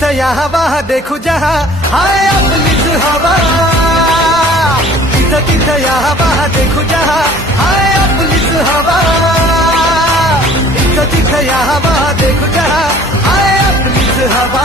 तिथं या हवा देखू जहा हाय आपलीच हवा तिथं या हवा देखू जहा हाय आपलीच हवा तिथं या हवा देखू जहा हाय आपलीच हवा